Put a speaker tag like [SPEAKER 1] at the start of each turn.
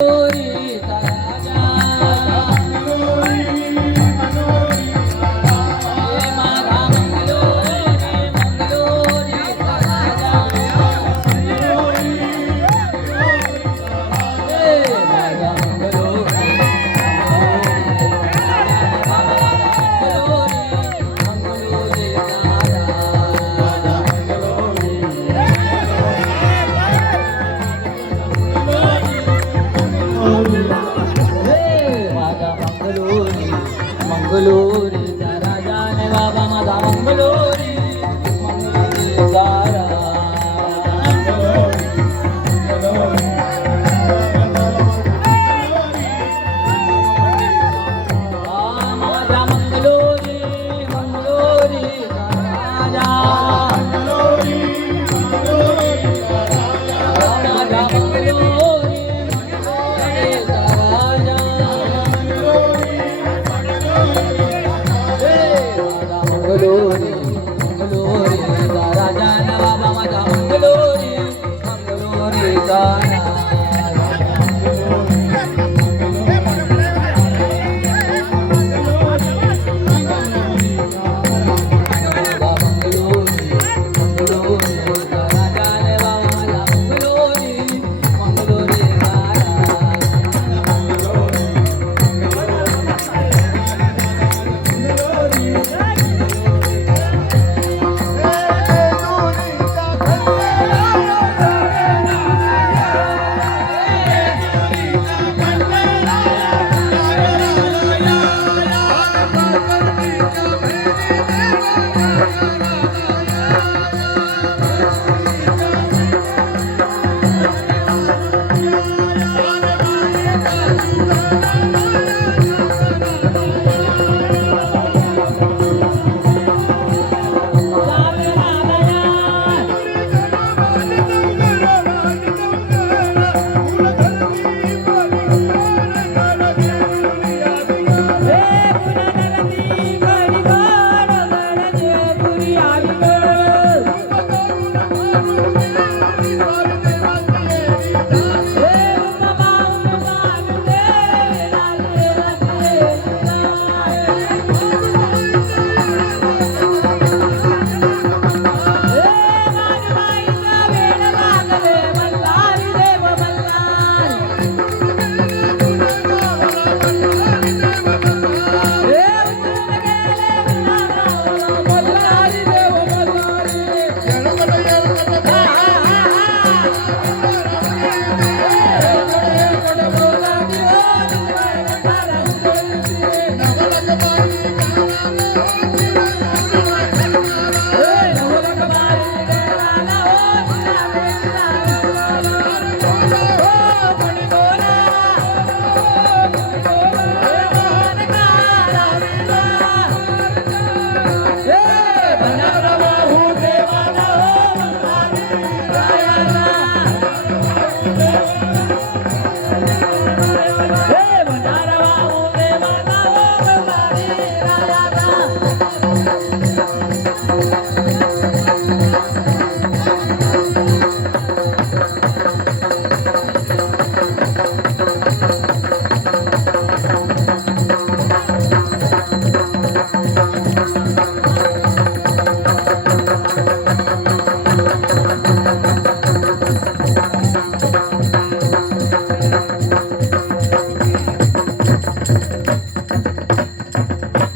[SPEAKER 1] Oh, yeah. flor रा a given نرنیں کاري la la separar.